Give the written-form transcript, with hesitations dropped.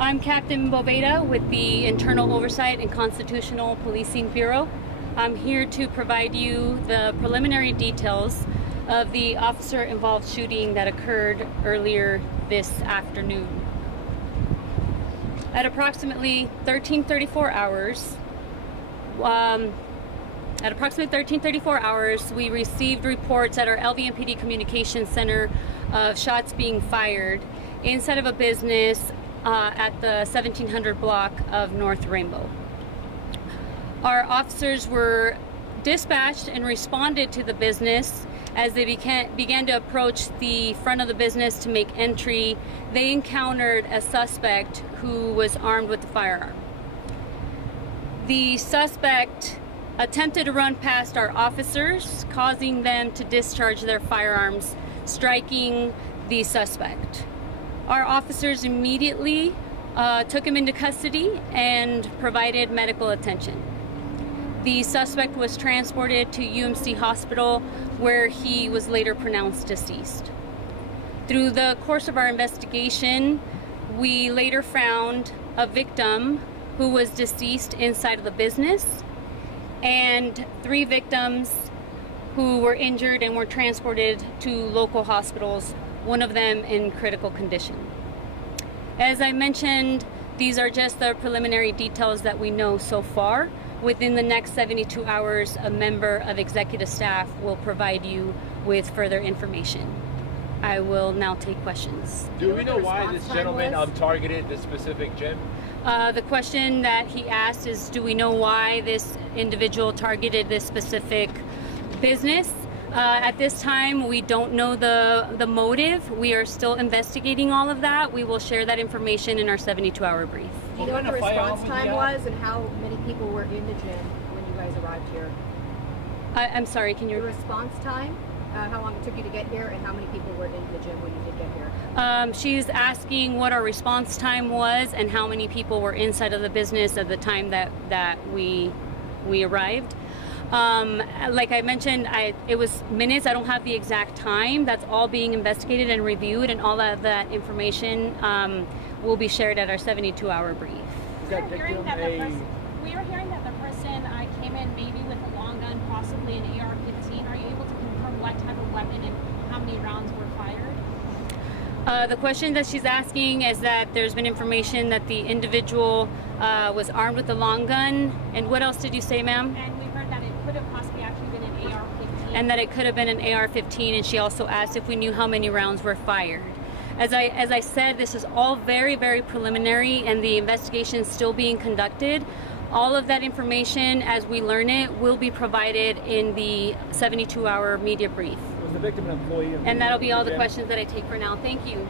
I'm Captain Beveda with the Internal Oversight and Constitutional Policing Bureau. I'm here to provide you the preliminary details of the officer-involved shooting that occurred earlier this afternoon. At approximately 13:34 hours, we received reports at our LVMPD Communications Center of shots being fired inside of a business at the 1700 block of North Rainbow. Our officers were dispatched and responded to the business. As they began to approach the front of the business to make entry, they encountered a suspect who was armed with a firearm. The suspect attempted to run past our officers, causing them to discharge their firearms, striking the suspect. Our officers immediately took him into custody and provided medical attention. The suspect was transported to UMC Hospital, where he was later pronounced deceased. Through the course of our investigation, we later found a victim who was deceased inside of the business, and 3 victims who were injured and were transported to local hospitals, one of them in critical condition. As I mentioned, these are just the preliminary details that we know so far. Within the next 72 hours, a member of executive staff will provide you with further information. I will now take questions. Do we know why this gentleman targeted this specific gym? The question that he asked is, do we know why this individual targeted this specific business? At this time, we don't know the motive. We are still investigating all of that. We will share that information in our 72-hour brief. Do you know what the response time was and how many people were in the gym when you guys arrived here? I'm sorry, can you... The response time? How long it took you to get here and how many people were in the gym when you did get here? She's asking what our response time was and how many people were inside of the business at the time that we arrived. Like I mentioned, it was minutes. I don't have the exact time. That's all being investigated and reviewed, and all of that information will be shared at our 72-hour brief. We are hearing that the person came in maybe with a long gun, possibly an AR-15. Are you able to confirm what type of weapon and how many rounds were fired? The question that she's asking is that there's been information that the individual was armed with a long gun. And what else did you say, ma'am? And we heard that it could have possibly actually been an AR-15. And that it could have been an AR-15, and she also asked if we knew how many rounds were fired. As I said, this is all very, very preliminary, and the investigation is still being conducted. All of that information, as we learn it, will be provided in the 72-hour media brief. Was the victim an employee? And that'll be all the questions that I take for now. Thank you.